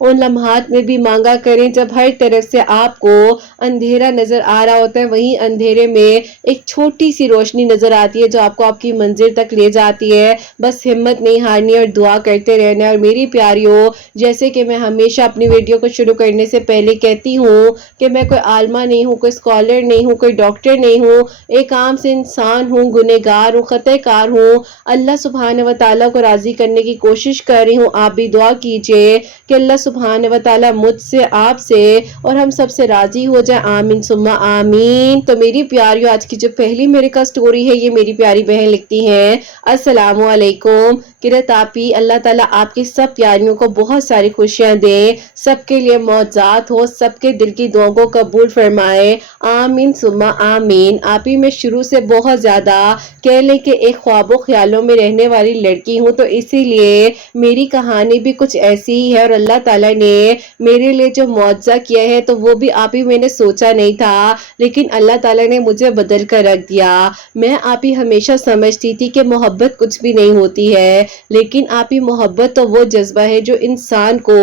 ان لمحات میں بھی مانگا کریں جب ہر طرف سے آپ کو اندھیرا نظر آ رہا ہوتا ہے، وہیں اندھیرے میں ایک چھوٹی سی روشنی نظر آتی ہے جو آپ کو آپ کی منزل تک لے جاتی ہے۔ بس ہمت نہیں ہارنی اور دعا کرتے رہنا۔ اور میری پیاریوں، جیسے کہ میں ہمیشہ اپنی ویڈیو کو شروع کرنے سے پہلے کہتی ہوں کہ میں کوئی عالمہ نہیں ہوں، کوئی اسکالر نہیں ہوں، کوئی ڈاکٹر نہیں ہوں، ایک عام سے انسان ہوں، گنہگار ہوں، خطا کار ہوں۔ اللہ سبحانہ و تعالیٰ کو راضی کرنے کی کوشش کر رہی ہوں۔ آپ بھی دعا کیجئے کہ اللہ سبحانہ و تعالیٰ مجھ سے، آپ سے اور ہم سب سے راضی ہو جائے۔ آمین ثم آمین۔ تو میری پیاریوں، آج کی جو پہلی میرے کا سٹوری ہے، یہ میری پیاری بہن لکھتی ہیں: السلام علیکم کرتاپی، اللہ تعالیٰ آپ کی سب پیاریوں کو بہت ساری خوشیاں دے، سب کے لیے معجزات ہو، سب کے دل کی دعاؤں کو قبول فرمائے۔ آمین ثم آمین۔ آپ ہی میں شروع سے بہت زیادہ کہہ لیں کہ ایک خواب و خیالوں میں رہنے والی لڑکی ہوں، تو اسی لیے میری کہانی بھی کچھ ایسی ہی ہے۔ اور اللہ تعالیٰ نے میرے لیے جو معجزہ کیا ہے تو وہ بھی آپ ہی میں نے سوچا نہیں تھا، لیکن اللہ تعالیٰ نے مجھے بدل کر رکھ دیا۔ میں آپ ہی ہمیشہ سمجھتی تھی کہ محبت کچھ بھی نہیں ہوتی ہے، لیکن آپ ہی محبت تو وہ جذبہ ہے جو انسان کو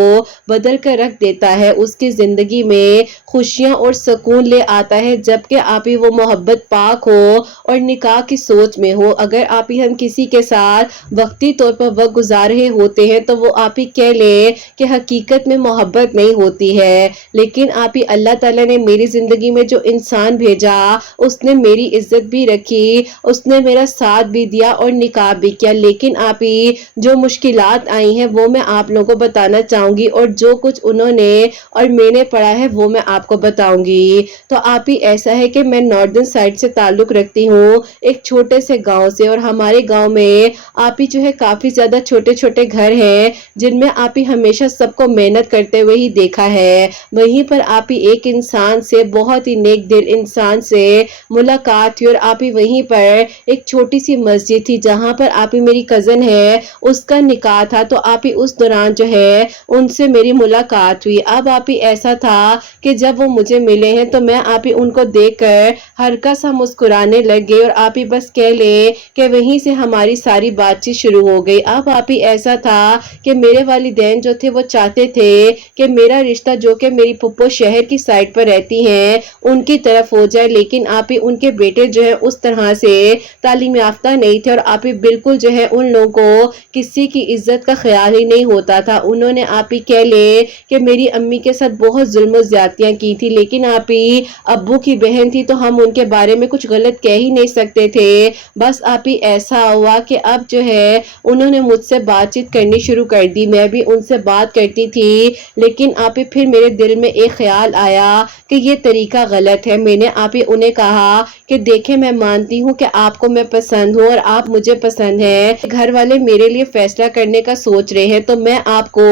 بدل کر رکھ دیتا ہے، اس کی زندگی میں خوشیاں اور سکون لے آتا ہے، جبکہ آپ ہی وہ محبت پاک ہو اور نکاح کی سوچ میں ہو۔ اگر آپ ہی ہم کسی کے ساتھ وقتی طور پر وقت گزار رہے ہوتے ہیں تو وہ آپ ہی کہہ لیں کہ حقیقت میں محبت نہیں ہوتی ہے، لیکن آپ ہی اللہ تعالیٰ نے میری زندگی میں جو انسان بھیجا، اس نے میری عزت بھی رکھی، اس نے میرا ساتھ بھی دیا اور نکاح بھی کیا۔ لیکن آپ ہی جو مشکلات آئی ہیں وہ میں آپ لوگوں کو بتانا چاہوں گی، اور جو کچھ انہوں نے اور میں نے پڑھا ہے وہ میں آپ کو بتاؤں گی۔ تو آپ ہی ایسا ہے کہ میں ناردرن سائڈ سے تعلق رکھتی ہوں، ایک چھوٹے سے گاؤں سے، اور ہمارے گاؤں میں آپ ہی جو ہے کافی زیادہ چھوٹے چھوٹے گھر ہیں جن میں آپ ہی ہمیشہ سب کو محنت کرتے ہوئے ہی دیکھا ہے۔ وہیں پر آپ ہی ایک انسان سے، بہت ہی نیک دل انسان سے ملاقات ہوئی، اور آپ ہی وہیں پر ایک چھوٹی سی مسجد تھی جہاں پر آپ ہی میری کزن ہے، اس کا نکاح تھا، تو آپ ہی اس دوران جو ہے ان سے میری ملاقات ہوئی۔ اب آپ ہی ایسا تھا کہ جب وہ مجھے ملے ہیں تو میں آپ ہی ان کو دیکھ کر ہلکا سا مسکرانے لگ گئی، اور آپ ہی بس کہہ لیں کہ وہیں سے ہماری ساری بات چیت شروع ہو گئی۔ اب آپ ہی ایسا تھا کہ میرے والدین جو تھے وہ چاہتے تھے کہ میرا رشتہ جو کہ میری پھپھو شہر کی سائڈ پر رہتی ہیں ان کی طرف ہو جائے، لیکن آپ ہی ان کے بیٹے جو ہے اس طرح سے تعلیم یافتہ نہیں تھے، اور آپ ہی بالکل جو ہے ان لوگوں کو کسی کی عزت کا خیال ہی نہیں ہوتا تھا۔ انہوں نے آپ ہی کہہ لے کہ میری امی کے ساتھ بہت ظلم و زیادتیاں کی تھی، لیکن آپ ہی ابو کی بہن تھی تو ہم ان کے بارے میں کچھ غلط کہہ ہی نہیں سکتے تھے۔ بس آپ ہی ایسا ہوا کہ اب جو ہے انہوں نے مجھ سے بات چیت کرنی شروع کر دی، میں بھی ان سے بات کرتی تھی، لیکن آپ ہی پھر میرے دل میں ایک خیال آیا کہ یہ طریقہ غلط ہے۔ میں نے آپ ہی انہیں کہا کہ دیکھیں، میں مانتی ہوں کہ آپ کو میں پسند ہوں اور آپ مجھے پسند ہیں، گھر والے میرے لیے فیصلہ کرنے کا سوچ رہے ہیں، تو میں آپ کو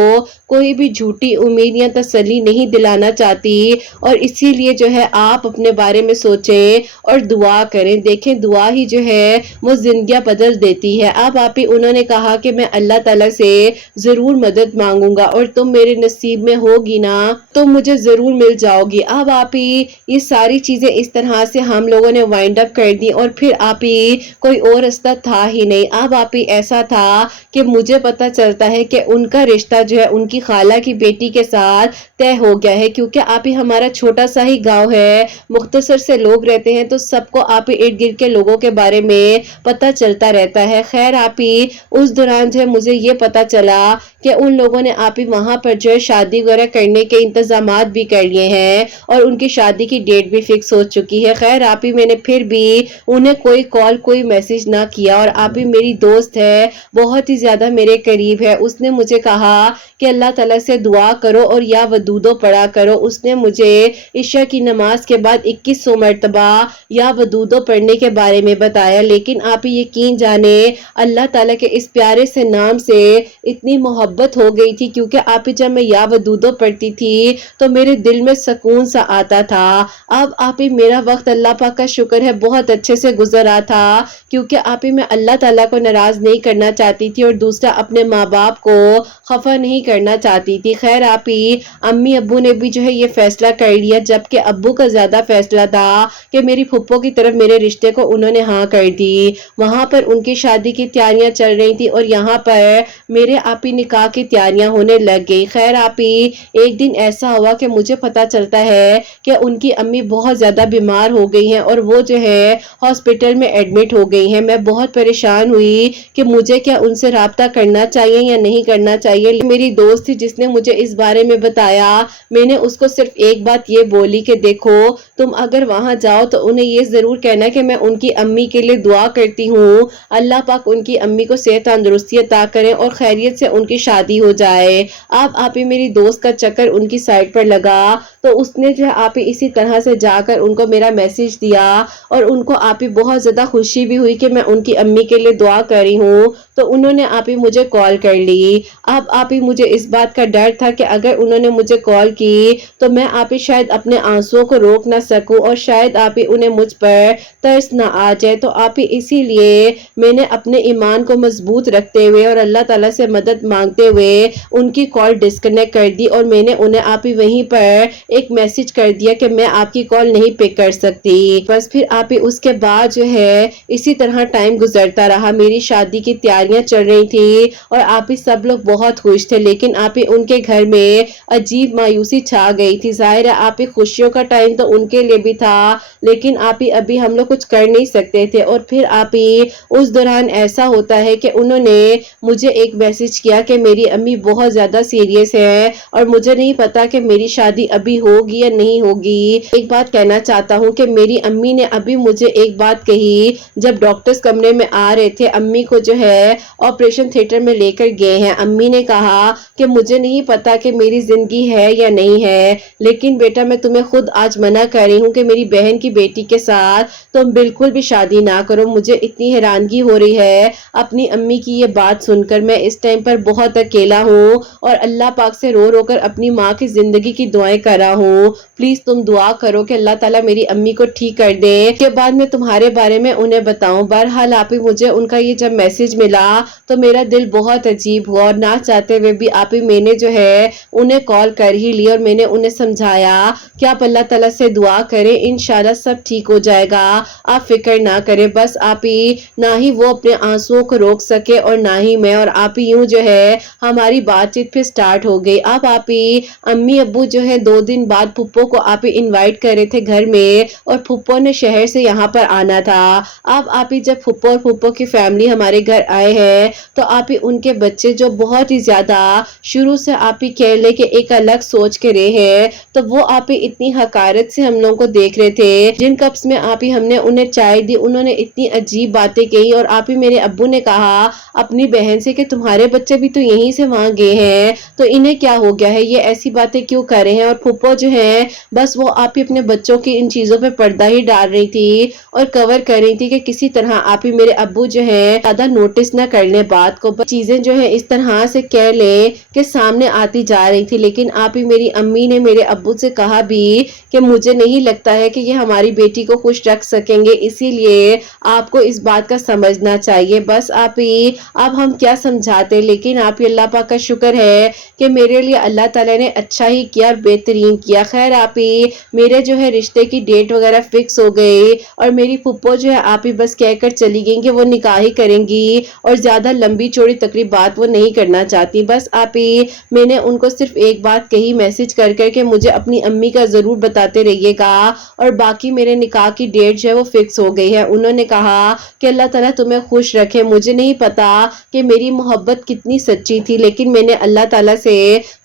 کوئی بھی جھوٹی امید یا تسلی نہیں دلانا چاہتی، اور اسی لیے جو ہے آپ اپنے بارے میں سوچیں اور دعا کریں، دیکھیں دعا ہی جو ہے وہ زندگیاں بدل دیتی ہے۔ اب آپ ہی انہوں نے کہا کہ میں اللہ تعالیٰ سے ضرور مدد مانگوں گا، اور تم میرے نصیب میں ہوگی نا تو مجھے ضرور مل جاؤ گی۔ اب آپ ہی یہ ساری چیزیں اس طرح سے ہم لوگوں نے وائنڈ اپ کر دی، اور پھر آپ ہی کوئی اور رستہ تھا ہی نہیں۔ اب آپ ہی ایسا تھا کہ مجھے پتا چلتا ہے کہ ان کا رشتہ جو ہے ان کی خالہ کی بیٹی کے ساتھ طے ہو گیا ہے، کیونکہ آپ ہی ہمارا چھوٹا سا ہی گاؤں ہے، مختصر سے لوگ رہتے ہیں، تو سب کو آپ ہی ارد گرد کے لوگوں کے بارے میں پتا چلتا رہتا ہے۔ خیر آپ ہی اس دوران جو ہے مجھے یہ پتا چلا کہ ان لوگوں نے آپ ہی وہاں پر جو ہے شادی وغیرہ کرنے کے انتظامات بھی کر لیے ہیں، اور ان کی شادی کی ڈیٹ بھی فکس ہو چکی ہے۔ خیر آپ ہی میں نے پھر بھی انہیں کوئی کال کوئی میسج نہ کیا، اور آپ ہی میری دوست ہے، بہت ہی زیادہ میرے قریب ہے، اس نے مجھے کہا کہ اللہ تعالیٰ سے دعا کرو اور یا ودودو پڑھا کرو۔ اس نے مجھے عشاء کی نماز کے بعد 2100 مرتبہ یا ودودو پڑھنے کے بارے میں بتایا، لیکن آپ یقین جانے اللہ تعالیٰ کے اس پیارے سے نام سے اتنی محبت ہو گئی تھی، کیونکہ آپ جب میں یا ودودو پڑھتی تھی تو میرے دل میں سکون سا آتا تھا۔ اب آپ ہی میرا وقت اللہ پاک کا شکر ہے بہت اچھے سے گزرا تھا، کیونکہ آپ ہی میں اللہ تعالیٰ کو ناراض نہیں کرنا چاہتی تھی، اور دوسرا اپنے ماں باپ کو خفا نہیں کرنا چاہتی تھی۔ خیر آپ ہی امی ابو نے بھی جو ہے یہ فیصلہ کر لیا، جبکہ ابو کا زیادہ فیصلہ تھا کہ میری پھپھو کی طرف میرے رشتے کو انہوں نے ہاں کر دی۔ وہاں پر ان کی شادی کی تیاریاں چل رہی تھی، اور یہاں پر میرے آپ ہی نے نکاح کی تیاریاں ہونے لگ گئی۔ خیر آپی ایک دن ایسا ہوا کہ مجھے پتا چلتا ہے کہ ان کی امی بہت زیادہ بیمار ہو گئی ہیں اور وہ جو ہے ہاسپٹل میں ایڈمٹ ہو گئی ہیں۔ میں بہت پریشان ہوئی کہ مجھے کیا ان سے رابطہ کرنا چاہیے یا نہیں کرنا چاہیے۔ میری دوست تھی جس نے مجھے اس بارے میں بتایا، میں نے اس کو صرف ایک بات یہ بولی کہ دیکھو تم اگر وہاں جاؤ تو انہیں یہ ضرور کہنا کہ میں ان کی امی کے لیے دعا کرتی ہوں، اللہ پاک ان کی امی کو صحت تندرستی عطا کریں اور خیریت سے ان کی شادی ہو جائے۔ آپ ہی میری دوست کا چکر ان کی سائٹ پر لگا تو اس نے جو آپ ہی اسی طرح سے جا کر ان کو میرا میسج دیا اور ان کو آپ ہی بہت زیادہ خوشی بھی ہوئی کہ میں ان کی امی کے لیے دعا کر رہی ہوں، تو انہوں نے آپ ہی مجھے کال کر لی۔ اب آپ ہی مجھے اس بات کا ڈر تھا کہ اگر انہوں نے مجھے کال کی تو میں آپ ہی شاید اپنے آنسوؤں کو روک نہ سکوں اور شاید آپ ہی انہیں مجھ پر ترس نہ آ جائے، تو آپ ہی اسی لیے میں نے اپنے ایمان کو مضبوط رکھتے ہوئے اور اللہ تعالیٰ سے مدد مانگتے ہوئے ان کی کال ڈسکنیکٹ کر دی اور میں نے انہیں آپ ہی وہیں پر ایک میسج کر دیا کہ میں آپ کی کال نہیں پک کر سکتی۔ بس پھر آپ ہی اس کے بعد جو ہے اسی طرح ٹائم گزرتا رہا، میری شادی کی تیاریاں چل رہی تھی اور آپ ہی سب لوگ بہت خوش تھے، لیکن آپ ہی ان کے گھر میں عجیب مایوسی چھا گئی تھی۔ ظاہر ہے آپ ہی خوشیوں کا ٹائم تو ان کے لیے بھی تھا، لیکن آپ ہی ابھی ہم لوگ کچھ کر نہیں سکتے تھے۔ اور پھر آپ ہی اس دوران ایسا ہوتا ہے کہ انہوں نے مجھے ایک میسج کیا کہ میری امی بہت زیادہ سیریس ہے اور مجھے نہیں پتا کہ میری شادی ابھی ہوگی یا نہیں ہوگی۔ ایک بات کہنا چاہتا ہوں کہ میری امی نے ابھی مجھے ایک بات کہی، جب ڈاکٹرز کمرے میں آ رہے تھے امی کو جو ہے آپریشن تھیٹر میں لے کر گئے ہیں، امی نے کہا کہ مجھے نہیں پتا کہ میری زندگی ہے یا نہیں ہے، لیکن بیٹا میں تمہیں خود آج منع کر رہی ہوں کہ میری بہن کی بیٹی کے ساتھ تم بالکل بھی شادی نہ کرو۔ مجھے اتنی حیرانگی ہو رہی ہے اپنی امی کی یہ بات سن کر، میں اس ٹائم پر بہت اکیلا ہوں اور اللہ پاک سے رو رو کر اپنی ماں کی زندگی کی دعائیں کر رہا ہوں، پلیز تم دعا کرو کہ اللہ تعالیٰ میری امی کو ٹھیک کر دے، اس کے بعد میں تمہارے بارے میں انہیں بتاؤں۔ بہرحال آپ ہی مجھے ان کا یہ جب میسج ملا تو میرا دل بہت عجیب ہوا اور نہ چاہتے ہوئے بھی آپ ہی میں نے جو ہے انہیں کال کر ہی لی اور میں نے انہیں سمجھایا کہ آپ اللہ تعالیٰ سے دعا کریں، انشاءاللہ سب ٹھیک ہو جائے گا، آپ فکر نہ کریں۔ بس آپ ہی نہ ہی وہ اپنے آنسوؤں کو روک سکے اور نہ ہی میں، اور آپ ہی یوں جو ہے ہماری بات چیت پھر سٹارٹ ہو گئی۔ اب آپ ہی امی ابو جو ہے 2 دن بعد پھپھو کو آپ ہی انوائٹ کر رہے تھے گھر میں اور پھپھو نے شہر سے یہاں پر آنا تھا۔ اب آپ ہی جب پھپھو اور پھپھو کی فیملی ہمارے گھر آئے ہیں تو آپ ہی ان کے بچے جو بہت ہی زیادہ شروع سے آپ ہی کہہ لے کہ ایک الگ سوچ کے رہے ہیں، تو وہ آپ ہی اتنی حقارت سے ہم لوگوں کو دیکھ رہے تھے۔ جن کپس میں آپ ہی ہم نے انہیں چائے دی انہوں نے اتنی عجیب باتیں کہی اور آپ ہی میرے ابو نے کہا اپنی بہن سے کہ تمہارے بچے بھی تو یہیں سے وہاں گئے ہیں تو انہیں کیا ہو گیا ہے، یہ ایسی باتیں کیوں کر رہے ہیں۔ اور پھپھو جو ہے بس وہ آپ ہی اپنے بچوں کی ان چیزوں پہ پردہ ہی ڈال رہی تھی اور کور کر رہی تھی کہ کسی طرح آپ ہی میرے ابو جو ہے زیادہ نوٹس نہ کر لیں بات کو، چیزیں جو ہے اس طرح سے کہہ لیں کہ سامنے آتی جا رہی تھی۔ لیکن آپ ہی میری امی نے میرے ابو سے کہا بھی کہ مجھے نہیں لگتا ہے کہ یہ ہماری بیٹی کو خوش رکھ سکیں گے، اسی لیے آپ کو اس بات کا سمجھنا چاہیے۔ بس آپ ہی اب ہم کیا سمجھاتے، لیکن آپ ہی اللہ پاک کا شکر ہے کہ میرے لیے اللہ تعالیٰ نے اچھا ہی کیا اور بہترین کیا۔ خیر آپ ہی میرے جو ہے رشتے کی ڈیٹ وغیرہ فکس ہو گئی اور میری پھپھو جو ہے آپ ہی بس کہہ کر چلی گئیں کہ وہ نکاح ہی کریں گی اور زیادہ لمبی چوڑی تقریبات وہ نہیں کرنا چاہتی۔ بس آپ ہی میں نے ان کو صرف ایک بات کہی میسج کر کر کہ مجھے اپنی امی کا ضرور بتاتے رہیے گا اور باقی میرے نکاح کی ڈیٹ جو ہے وہ فکس ہو گئی ہے۔ انہوں نے کہا کہ اللہ تعالیٰ تمہیں خوش رکھے، مجھے نہیں پتا کہ میری محبت کتنی سچی تھی، لیکن میں نے اللہ تعالیٰ سے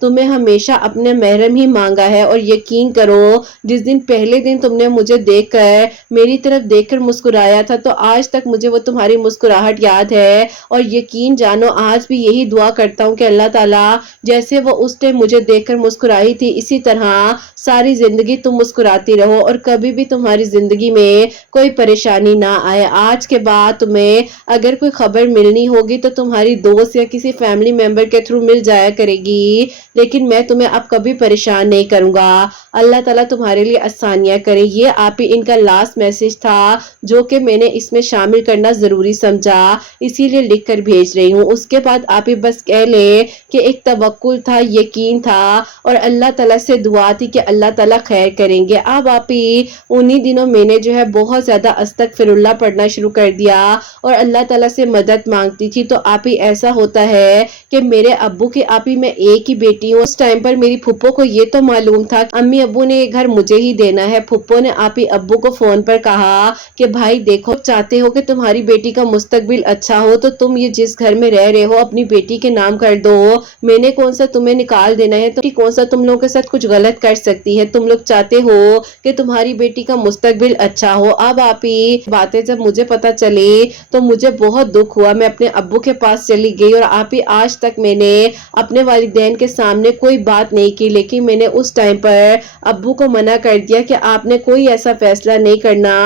تمہیں ہمیشہ اپنے محرم ہی مانگا ہے اور یقین کرو جس دن پہلے دن تم نے مجھے دیکھ کر میری طرف دیکھ کر مسکرایا تھا تو آج تک مجھے وہ تمہاری مسکراہٹ یاد ہے اور یقین جانو آج بھی یہی دعا کرتا ہوں کہ اللہ تعالیٰ جیسے وہ اس ٹائم مجھے دیکھ کر مسکرائی تھی اسی طرح ساری زندگی تم مسکراتی رہو اور کبھی بھی تمہاری زندگی میں کوئی پریشانی نہ آئے۔ آج کے بعد تمہیں اگر کوئی خبر ملنی ہوگی تو تمہاری دوست یا کسی فیملی ممبر کے تھرو مل جایا کرے گی، لیکن میں تمہیں اب کبھی پریشان نہیں کروں کروں گا، اللہ تعالیٰ تمہارے لیے آسانیاں کرے۔ یہ آپ ہی ان کا لاسٹ میسج تھا جو کہ میں نے اس میں شامل کرنا ضروری سمجھا، اسی لیے لکھ کر بھیج رہی ہوں۔ اس کے بعد آپ ہی بس کہہ لیں کہ ایک توکل تھا، یقین تھا اور اللہ تعالیٰ سے دعا تھی کہ اللہ تعالیٰ خیر کریں گے۔ اب آپ ہی انہی دنوں میں نے جو ہے بہت زیادہ استغفر اللہ پڑھنا شروع کر دیا اور اللہ تعالیٰ سے مدد مانگتی تھی۔ تو آپ ہی ایسا ہوتا ہے کہ میرے ابو کی آپ ہی میں ایک ہی بیٹی ہوں۔ اس ٹائم پر میری پھپھو کو یہ تو معلوم تھا امی ابو نے یہ گھر مجھے ہی دینا ہے۔ پھپھو نے آپ ہی ابو کو فون پر کہا کہ بھائی دیکھو، چاہتے ہو کہ تمہاری بیٹی کا مستقبل اچھا ہو تو تم یہ جس گھر میں رہ رہے ہو اپنی بیٹی کے نام کر دو، میں نے کون سا تمہیں نکال دینا ہے، تو کون سا تم لوگوں کے ساتھ کچھ غلط کر سکتی ہے، تم لوگ چاہتے ہو کہ تمہاری بیٹی کا مستقبل اچھا ہو۔ اب آپ ہی باتیں جب مجھے پتا چلی تو مجھے بہت دکھ ہوا، میں اپنے ابو کے پاس چلی گئی اور آپ ہی آج تک میں نے اپنے والدین کے سامنے کوئی بات نہیں کی، لیکن میں نے اس ٹائم پر ابو کو منع کر دیا کہ آپ نے کوئی ایسا فیصلہ نہیں کرنا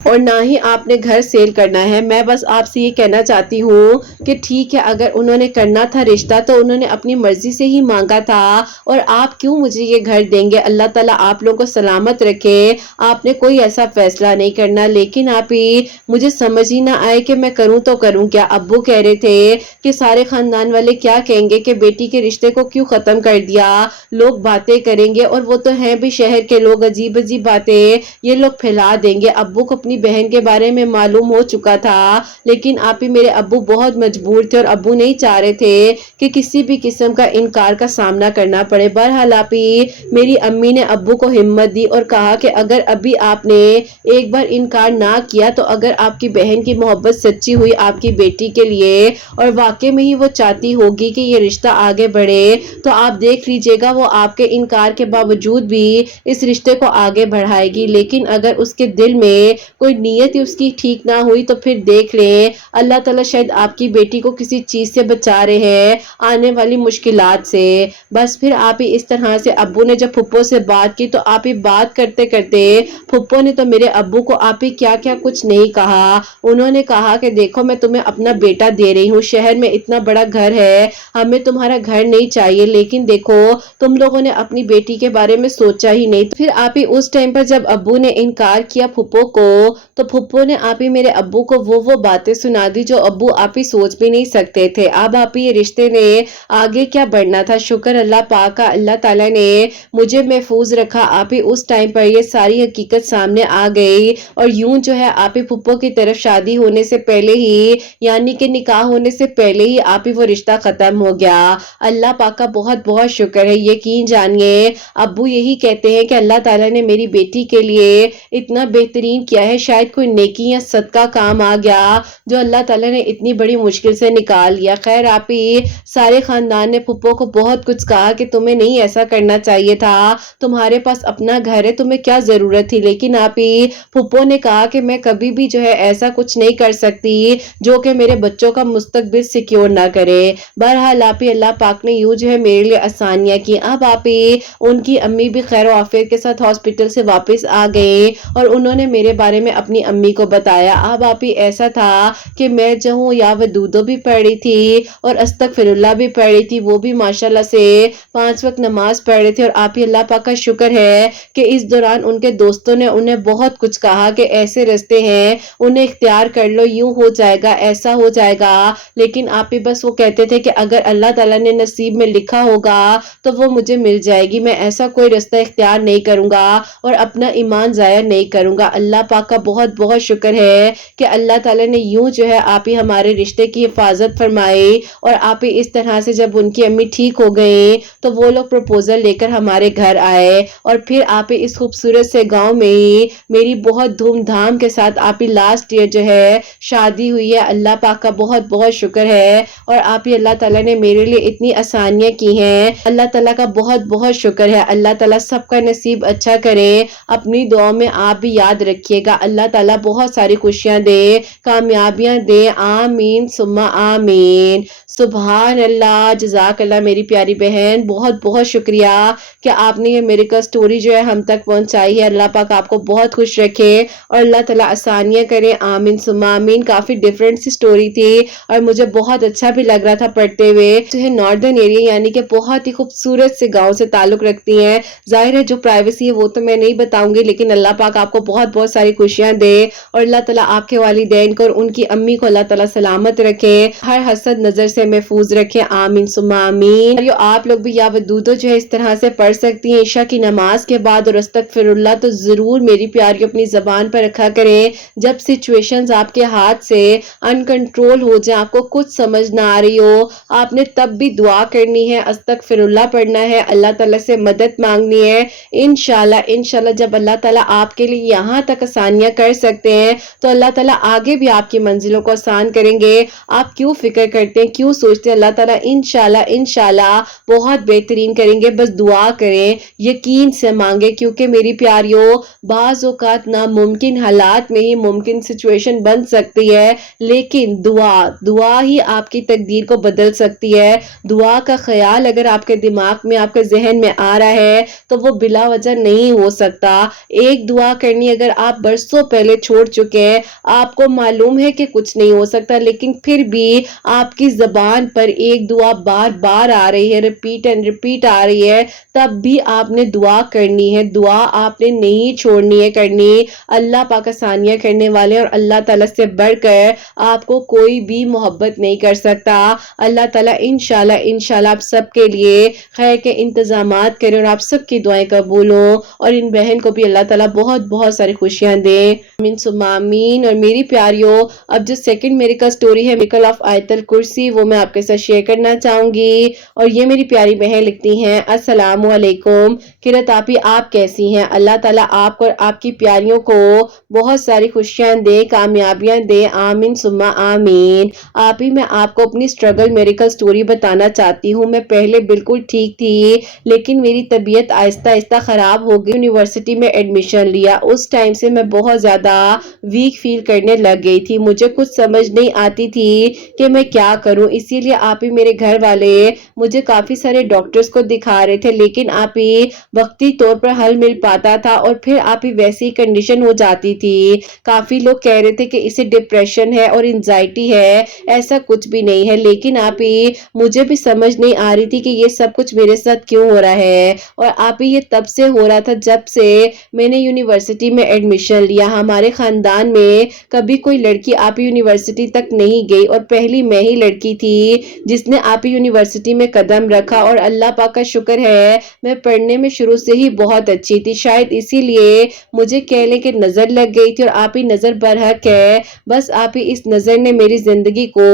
اور نہ ہی آپ نے گھر سیل کرنا ہے۔ میں بس آپ سے یہ کہنا چاہتی ہوں کہ ٹھیک ہے، اگر انہوں نے کرنا تھا رشتہ تو انہوں نے اپنی مرضی سے ہی مانگا تھا، اور آپ کیوں مجھے یہ گھر دیں گے؟ اللہ تعالیٰ آپ لوگوں کو سلامت رکھے، آپ نے کوئی ایسا فیصلہ نہیں کرنا۔ لیکن آپ ہی مجھے سمجھ ہی نہ آئے کہ میں کروں تو کروں کیا۔ ابو کہہ رہے تھے کہ سارے خاندان والے کیا کہیں گے کہ بیٹی کے رشتے کو کیوں ختم کر دیا، لوگ باتیں کریں گے، اور وہ تو ہیں بھی شہر کے لوگ، عجیب عجیب باتیں یہ لوگ پھیلا دیں گے۔ ابو کو اپنی بہن کے بارے میں معلوم ہو چکا تھا، لیکن آپ ہی میرے ابو بہت مجبور تھے اور ابو نہیں چاہ رہے تھے کہ کسی بھی قسم کا انکار کا سامنا کرنا پڑے۔ بہرحال آپ ہی میری امی نے ابو کو ہمت دی اور کہا کہ اگر ابھی آپ نے ایک بار انکار نہ کیا تو اگر آپ کی بہن کی محبت سچی ہوئی آپ کی بیٹی کے لیے اور واقعی میں ہی وہ چاہتی ہوگی کہ یہ رشتہ آگے بڑھے تو آپ دیکھ لیجئے گا وہ آپ کے انکار کے باوجود بھی اس رشتے کو آگے بڑھائے گی۔ لیکن اگر اس کے دل میں کوئی نیت اس کی ٹھیک نہ ہوئی تو پھر دیکھ لیں اللہ تعالیٰ شاید آپ کی بیٹی کو کسی چیز سے بچا رہے ہیں، آنے والی مشکلات سے۔ بس پھر آپ ہی اس طرح سے ابو نے جب پھپھو سے بات کی تو آپ ہی بات کرتے کرتے پھپھو نے تو میرے ابو کو آپ ہی کیا کیا کچھ نہیں کہا۔ انہوں نے کہا کہ دیکھو میں تمہیں اپنا بیٹا دے رہی ہوں، شہر میں اتنا بڑا گھر ہے، ہمیں تمہارا گھر نہیں چاہیے، لیکن دیکھو تم لوگوں نے اپنی بیٹی کے بارے میں سوچا ہی نہیں۔ پھر آپ ہی اس ٹائم پر جب ابو نے انکار کیا پھپھو کو تو پھپھو نے آپ ہی میرے ابو کو وہ باتیں سنا دی جو ابو آپ ہی سوچ بھی نہیں سکتے تھے۔ اب آپ ہی یہ رشتے نے آگے کیا بڑھنا تھا، شکر اللہ پاک کا، اللہ تعالیٰ نے مجھے محفوظ رکھا۔ آپ ہی اس ٹائم پر یہ ساری حقیقت سامنے آ گئی اور یوں جو ہے آپ ہی پھپھو کی طرف شادی ہونے سے پہلے ہی، یعنی کہ نکاح ہونے سے پہلے ہی آپ ہی وہ رشتہ ختم ہو گیا۔ اللہ پاک کا بہت بہت شکر ہے۔ یقین جانیے ابو یہی کہتے ہیں کہ اللہ تعالیٰ نے میری بیٹی کے لیے اتنا بہترین کیا ہے، شاید کوئی نیکی یا صدقہ کام آ گیا جو اللہ تعالیٰ نے اتنی بڑی مشکل سے نکال لیا۔ خیر آپ ہی سارے خاندان نے پھپھو کو بہت کچھ کہا کہ تمہیں نہیں ایسا کرنا چاہیے تھا، تمہارے پاس اپنا گھر ہے، تمہیں کیا ضرورت تھی، لیکن آپ ہی پھپھو نے کہا کہ میں کبھی بھی جو ہے ایسا کچھ نہیں کر سکتی جو کہ میرے بچوں کا مستقبل سیکیور نہ کرے۔ بہرحال آپ ہی اللہ پاک نے یوں جو ہے میرے لیے آسانیاں کی۔ اب آپ ہی ان کی امی بھی خیر و عافیت کے ساتھ ہاسپٹل سے واپس آ گئی اور انہوں نے میرے بارے میں اپنی امی کو بتایا۔ اب آپ ہی ایسا تھا کہ میں جو ہوں یا ودودو بھی پڑھ رہی تھی اور استغفر اللہ بھی پڑھ رہی تھی، وہ بھی ماشاءاللہ سے 5 وقت نماز پڑھ رہے تھے، اور آپ ہی اللہ پاک کا شکر ہے کہ اس دوران ان کے دوستوں نے انہیں بہت کچھ کہا کہ ایسے رستے ہیں انہیں اختیار کر لو، یوں ہو جائے گا، ایسا ہو جائے گا، لیکن آپ ہی بس وہ کہتے تھے کہ اگر اللہ تعالیٰ نے نصیب میں لکھا ہوگا تو وہ مجھے مل جائے گی، میں ایسا کوئی رستہ اختیار نہیں کروں گا اور اپنا ایمان ضائع نہیں کروں گا۔ اللہ پاک کا بہت بہت شکر ہے کہ اللہ تعالیٰ نے یوں جو ہے آپ ہی ہمارے رشتے کی حفاظت فرمائی، اور آپ ہی اس طرح سے جب ان کی امی ٹھیک ہو گئی تو وہ لوگ پروپوزل لے کر ہمارے گھر آئے، اور پھر آپ ہی اس خوبصورت سے گاؤں میں ہی میری بہت دھوم دھام کے ساتھ آپ ہی لاسٹ ایئر جو ہے شادی ہوئی ہے۔ اللہ پاک کا بہت بہت شکر ہے، اور آپ ہی اللہ تعالیٰ نے میرے لیے اتنی آسانیاں کی ہیں، اللہ تعالیٰ کا بہت بہت شکر ہے۔ اللہ تعالیٰ سب کا نصیب اچھا کرے۔ اپنی دعاؤں میں آپ بھی یاد رکھیے گا۔ اللہ تعالیٰ بہت ساری خوشیاں دے، کامیابیاں دے، آمین ثم آمین۔ سبحان اللہ، جزاک اللہ میری پیاری بہن، بہت بہت شکریہ کہ آپ نے یہ میریکل سٹوری جو ہے ہم تک پہنچائی ہے۔ اللہ پاک آپ کو بہت خوش رکھے اور اللہ تعالیٰ آسانیاں کرے، آمین ثم آمین۔ کافی ڈیفرنٹ سی سٹوری تھی اور مجھے بہت اچھا بھی لگ رہا تھا پڑھتے ہوئے۔ جو ہے ناردرن ایریا یعنی کہ بہت ہی خوبصورت سے گاؤں سے تعلق رکھتی ہیں، ظاہر ہے جو پرائیویسی ہے وہ تو میں نہیں بتاؤں گی، لیکن اللہ پاک آپ کو بہت بہت ساری خوشیاں دے اور اللہ تعالیٰ آپ کے والدین کو اور ان کی امی کو اللہ تعالیٰ سلامت رکھے، ہر حسد نظر سے محفوظ رکھے، آمین ثم آمین۔ اور آپ لوگ بھی یا ودودو جو ہے اس طرح سے پڑھ سکتی ہیں عشاء کی نماز کے بعد، اور استغفر اللہ تو ضرور میری پیاری اپنی زبان پر رکھا کریں۔ جب سچویشنز آپ کے ہاتھ سے انکنٹرول ہو جائیں، آپ کو کچھ سمجھ نہ آ رہی ہو، آپ نے تب بھی دعا کرنی ہے، استغفر اللہ پڑھنا ہے، اللہ تعالیٰ سے مدد مانگنی ہے۔ انشاءاللہ جب اللہ تعالیٰ آپ کے لیے یہاں تک آسانیاں کر سکتے ہیں تو اللہ تعالیٰ آگے بھی آپ کی منزلوں کو آسان کریں گے۔ آپ کیوں فکر کرتے ہیں، کیوں سوچتے ہیں، اللہ تعالیٰ انشاءاللہ بہت بہترین کریں گے۔ بس دعا کریں، یقین سے مانگے، کیونکہ میری پیاریوں بعض اوقات ناممکن حالات میں ہی ممکن سچویشن بن سکتی ہے، لیکن دعا ہی آپ کی تقدیر کو بدل سکتی ہے۔ دعا کا خیال اگر آپ کے دماغ میں، آپ کے ذہن میں آ رہا ہے تو وہ بلا وجہ نہیں ہو سکتا۔ ایک دعا کرنی اگر آپ برسوں پہلے چھوڑ چکے ہیں، آپ کو معلوم ہے کہ کچھ نہیں ہو سکتا، لیکن پھر بھی آپ کی زبان پر ایک دعا بار بار آ رہی ہے، ریپیٹ آ رہی ہے، تب بھی آپ نے دعا کرنی ہے۔ دعا آپ نے نہیں چھوڑنی ہے کرنی۔ اللہ پاک آسانیاں کرنے والے اور اللہ تعالیٰ سے بڑھ کر آپ کو کوئی بھی محبت نہیں کر سکتا۔ اللہ تعالیٰ انشاءاللہ آپ سب کے لیے خیر کے انتظامات کرے اور آپ سب کی دعائیں قبول ہوں، اور ان بہن کو بھی اللہ تعالیٰ بہت بہت ساری خوشیاں دے، آمین ثم آمین۔ اور میری پیاریوں، اب جو سیکنڈ میریکل سٹوری ہے میریکل آف آیت الکرسی، وہ میں آپ کے ساتھ شیئر کرنا چاہوں گی۔ اور یہ میری پیاری بہن لکھتی ہیں، السلام علیکم قرۃ آپی، آپ کیسی ہیں؟ اللہ تعالیٰ آپ کو اور آپ کی پیاریوں کو بہت ساری خوشیاں دے، کامیابیاں دے، آمین ثم آمین۔ آپی میں آپ کو اپنی سٹرگل میریکل سٹوری بتانا چاہتی ہوں۔ میں پہلے بالکل ٹھیک تھی، لیکن میری طبیعت آہستہ آہستہ خراب ہو گئی۔ یونیورسٹی میں ایڈمیشن لیا، اس ٹائم سے میں بہت زیادہ ویک فیل کرنے لگ گئی تھی، مجھے کچھ سمجھ نہیں آتی تھی کہ میں کیا کروں۔ اسی لیے آپ ہی میرے گھر والے مجھے کافی سارے ڈاکٹرز کو دکھا رہے تھے، لیکن آپ ہی وقتی طور پر حل مل پاتا تھا اور پھر آپ ہی ویسی کنڈیشن ہو جاتی تھی۔ کافی لوگ کہہ رہے تھے کہ اسے ڈپریشن ہے اور انزائٹی ہے، ایسا کچھ بھی نہیں ہے، لیکن آپ ہی مجھے بھی سمجھ نہیں آ رہی تھی کہ یہ سب کچھ میرے ساتھ کیوں ہو رہا ہے۔ اور آپ ہی یہ تب سے ہو رہا تھا جب سے میں نے یونیورسٹی میں ایڈمیشن لیا۔ ہمارے خاندان میں کبھی کوئی لڑکی آپ ہی یونیورسٹی تک نہیں گئی، اور پہلی میں ہی لڑکی تھی جس نے آپ ہی یونیورسٹی میں قدم رکھا، اور اللہ پاک کا شکر ہے میں پڑھنے میں شروع سے ہی بہت اچھی تھی، شاید اسی لیے مجھے کہہ لیں کہ نظر لگ گئی تھی، اور آپ ہی نظر برحق ہے، بس آپ ہی اس نظر نے میری زندگی کو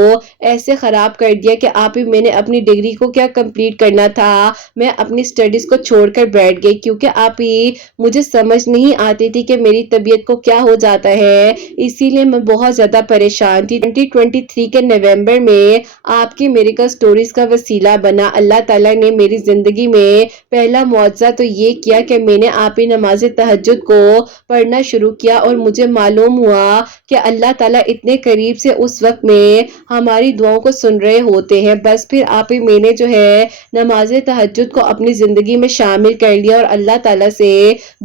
ایسے خراب کر دیا کہ آپ ہی میں نے اپنی ڈگری کو کیا کمپلیٹ کرنا تھا، میں اپنی سٹڈیز کو چھوڑ کر بیٹھ گئی، کیونکہ آپ ہی مجھے سمجھ نہیں آتی تھی کہ میری طبیعت کو کیا ہو جاتا ہے، اسی لیے میں بہت زیادہ پریشان تھی۔ 2023 کے نومبر میں آپ کی میریکل سٹوریز کا وسیلہ بنا، اللہ تعالیٰ نے میری زندگی میں پہلا معجزہ تو یہ کیا کہ میں نے آپ ہی نماز تہجد کو پڑھنا شروع کیا، اور مجھے معلوم ہوا کہ اللہ تعالیٰ اتنے قریب سے اس وقت میں ہماری دعاؤں کو سن رہے ہوتے ہیں۔ بس پھر آپ ہی میں نے جو ہے نماز تہجد کو اپنی زندگی میں شامل کر لیا، اور اللہ تعالیٰ سے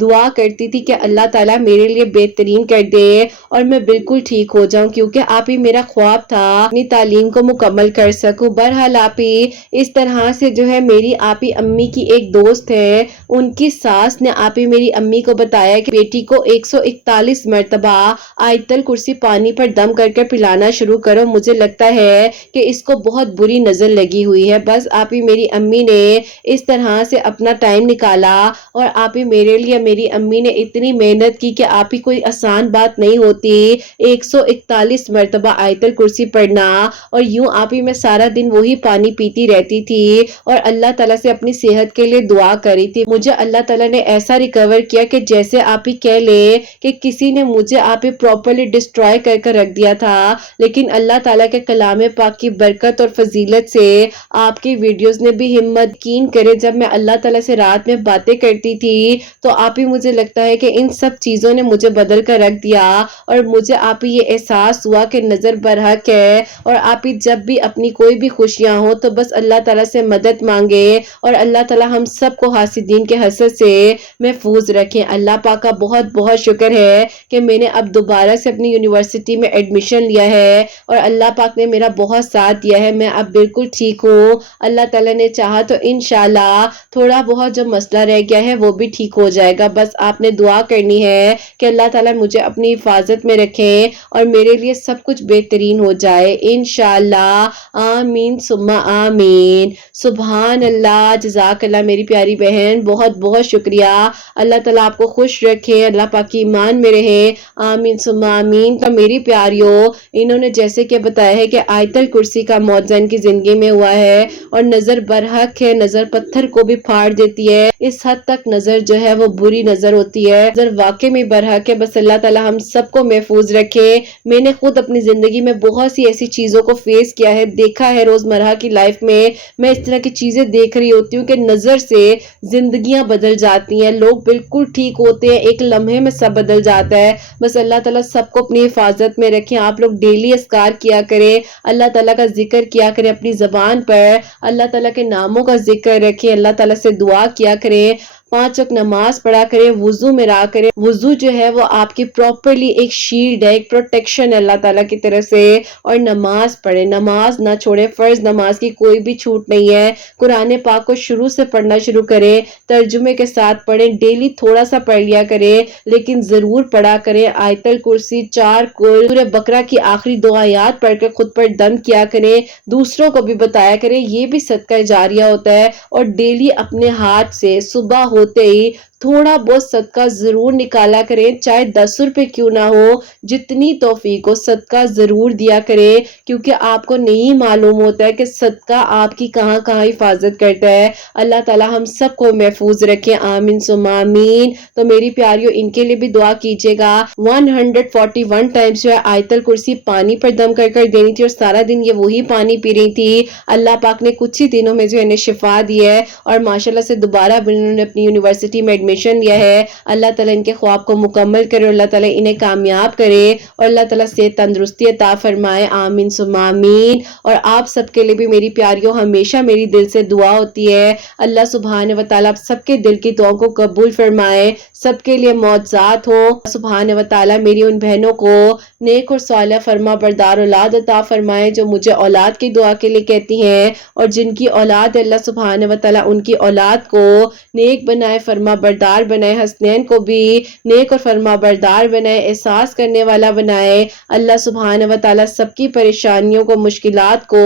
دعا کرتی تھی کہ اللہ تعالیٰ میرے لیے بہترین کر دے اور میں بالکل ٹھیک ہو جاؤں، کیونکہ آپ ہی میرا خواب تھا اپنی تعلیم کو مکمل کر سکوں۔ بہرحال آپ ہی اس طرح سے جو ہے میری آپ ہی امی کی ایک دوست ہے، ان کی ساس نے آپ ہی میری امی کو بتایا کہ بیٹی کو 141 مرتبہ آیت الکرسی پانی پر دم کر کے پلانا شروع کرو، مجھے لگتا ہے کہ اس کو بہت بری نظر لگی ہوئی ہے۔ بس آپ ہی میری امی نے اس طرح سے اپنا ٹائم نکالا، اور آپ ہی میرے لیے میری امی نے اتنی محنت کی کہ آپ ہی کوئی آسان بات نہیں ہوتی 141 مرتبہ آیت الکرسی پڑھنا، اور یوں آپ ہی میں سارا دن وہی پانی پیتی رہتی تھی اور اللہ تعالیٰ سے اپنی صحت کے لیے دعا کری تھی۔ مجھے اللہ تعالیٰ نے ایسا ریکور کیا کہ جیسے آپ ہی کہہ لیں کہ کسی نے مجھے آپ ہی پراپرلی ڈسٹرائے کر کر رکھ دیا تھا، لیکن اللہ تعالیٰ کے کلام پاک کی برکت اور فضیلت سے آپ کی ویڈیوز نے بھی ہمت کین کرے۔ جب میں اللہ تعالیٰ سے رات میں باتیں کرتی تھی تو آپ ہی مجھے لگتا ہے کہ ان سب چیزوں نے مجھے بدل کر رکھ دیا اور مجھے آپ ہی یہ احساس ہوا کہ نظر برحق ہے اور آپ ہی جب بھی اپنی کوئی بھی خوشیاں ہو تو بس اللہ تعالیٰ سے مدد مانگے اور اللہ تعالیٰ ہم سب کو حاسدین کے حسد سے محفوظ رکھیں۔ اللہ پاک کا بہت بہت شکر ہے کہ میں نے اب دوبارہ سے اپنی یونیورسٹی میں ایڈمیشن لیا ہے اور اللہ پاک نے میرا بہت ساتھ دیا ہے، میں اب بالکل ٹھیک ہوں۔ اللہ تعالیٰ نے چاہا تو انشاءاللہ تھوڑا بہت جو مسئلہ رہ گیا ہے وہ بھی ٹھیک ہو جائے گا، بس آپ نے دعا کرنی ہے کہ اللہ تعالیٰ مجھے اپنی حفاظت میں رکھیں اور میرے لیے سب کچھ بہترین ہو جائے انشاءاللہ، آمین ثم آمین۔ سبحان اللہ، جزاک اللہ میری پیاری بہن، بہت بہت شکریہ۔ اللہ تعالیٰ آپ کو خوش رکھے، اللہ پاک کی ایمان میں رہے، آمین ثم آمین۔ تو میری پیاریوں، انہوں نے جیسے کہ بتایا ہے کہ آیت الکرسی کا معجزہ ان کی زندگی میں ہوا ہے اور نظر برحق ہے، نظر پتھر کو بھی پھاڑ دیتی ہے، اس حد تک نظر جو ہے وہ بری نظر ہوتی ہے، نظر واقع میں برحق ہے۔ بس اللہ تعالیٰ ہم سب کو محفوظ رکھے۔ میں نے خود اپنی زندگی میں بہت سی ایسی چیزوں کو فیس کیا ہے، دیکھا ہے روزمرہ کی لائف میں اس طرح کی چیزیں دیکھ رہی ہوتی ہوں کہ نظر سے زندگیاں بدل جاتی ہیں، لوگ بالکل ٹھیک ہوتے ہیں، ایک لمحے میں سب بدل جاتا ہے۔ بس اللہ تعالیٰ سب کو اپنی حفاظت میں رکھیں۔ آپ لوگ ڈیلی اذکار کیا کریں، اللہ تعالیٰ کا ذکر کیا کریں اپنی زبان پر، اللہ تعالیٰ کے ناموں کا ذکر رکھیں، اللہ تعالیٰ سے دعا کیا کریں، 5 وقت نماز پڑھا کریں، وضو میں رہا کریں۔ وضو جو ہے وہ آپ کی پراپرلی ایک شیلڈ ہے، ایک پروٹیکشن ہے اللہ تعالیٰ کی طرف سے، اور نماز پڑھیں، نماز نہ چھوڑیں، فرض نماز کی کوئی بھی چھوٹ نہیں ہے۔ قرآن پاک کو شروع سے پڑھنا شروع کریں، ترجمے کے ساتھ پڑھیں، ڈیلی تھوڑا سا پڑھ لیا کریں لیکن ضرور پڑھا کریں۔ آیت الکرسی، 4 کل، سورہ بقرہ کی آخری 2 آیات پڑھ کے خود پر دم کیا کریں، دوسروں کو بھی بتایا کریں، یہ بھی صدقہ جاریہ ہوتا ہے۔ اور ڈیلی اپنے ہاتھ سے صبح ہوتے ہی تھوڑا بہت صدقہ ضرور نکالا کریں، چاہے 10 روپے کیوں نہ ہو، جتنی توفیق ہو صدقہ ضرور دیا کریں، کیونکہ آپ کو نہیں معلوم ہوتا ہے کہ صدقہ آپ کی کہاں کہاں حفاظت کرتا ہے۔ اللہ تعالیٰ ہم سب کو محفوظ رکھیں، آمین ثم آمین۔ تو میری پیاریوں، ان کے لیے بھی دعا کیجیے گا۔ 141 ٹائمز جو ہے آیت الکرسی پانی پر دم کر کر دینی تھی اور سارا دن یہ وہی پانی پی رہی تھی۔ اللہ پاک نے کچھ ہی دنوں میں جو انہیں شفا دی ہے اور ماشاءاللہ سے دوبارہ انہوں نے اپنی یونیورسٹی میں ایڈمیشن لیا ہے۔ اللہ تعالیٰ ان کے خواب کو مکمل کرے، اللہ تعالیٰ انہیں کامیاب کرے اور اللہ تعالیٰ صحت تندرستی عطا فرمائے، آمین ثم آمین۔ اور آپ سب کے لیے بھی میری پیاریوں ہمیشہ میری دل سے دعا ہوتی ہے، اللہ سبحانہ و تعالیٰ سب کے دل کی دعاؤں کو قبول فرمائے، سب کے لیے معجزات ہو، سبحانہ و تعالیٰ میری ان بہنوں کو نیک اور صالح فرما بردار اولاد عطا فرمائے جو مجھے اولاد کی دعا کے لیے کہتی ہیں، اور جن کی اولاد اللہ سبحانہ و تعالیٰ ان کی اولاد کو نیک بنائے، فرما بردار بنائے، حسنین کو بھی نیک اور فرما بردار بنائے، احساس کرنے والا بنائے۔ اللہ سبحانہ و تعالیٰ سب کی پریشانیوں کو، مشکلات کو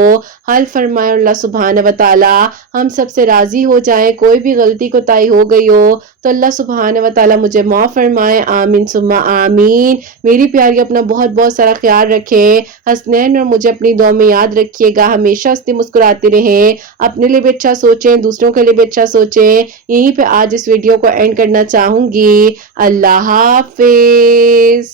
حل فرمائے، اور اللہ سبحانہ و تعالیٰ ہم سب سے راضی ہو جائیں۔ کوئی بھی غلطی کوتاہی ہو گئی ہو تو اللہ سبحانہ و تعالیٰ مجھے معاف فرمائے، آمین ثم آمین۔ میری پیاری اپنا بہت بہت سارا خیال رکھیں، حسنین اور مجھے اپنی دعا میں یاد رکھیے گا، ہمیشہ ہنستے مسکراتے رہیں، اپنے لیے بھی اچھا سوچیں، دوسروں کے لیے بھی اچھا سوچیں۔ یہیں پہ آج اس ویڈیو کو اینڈ کرنا چاہوں گی۔ اللہ حافظ۔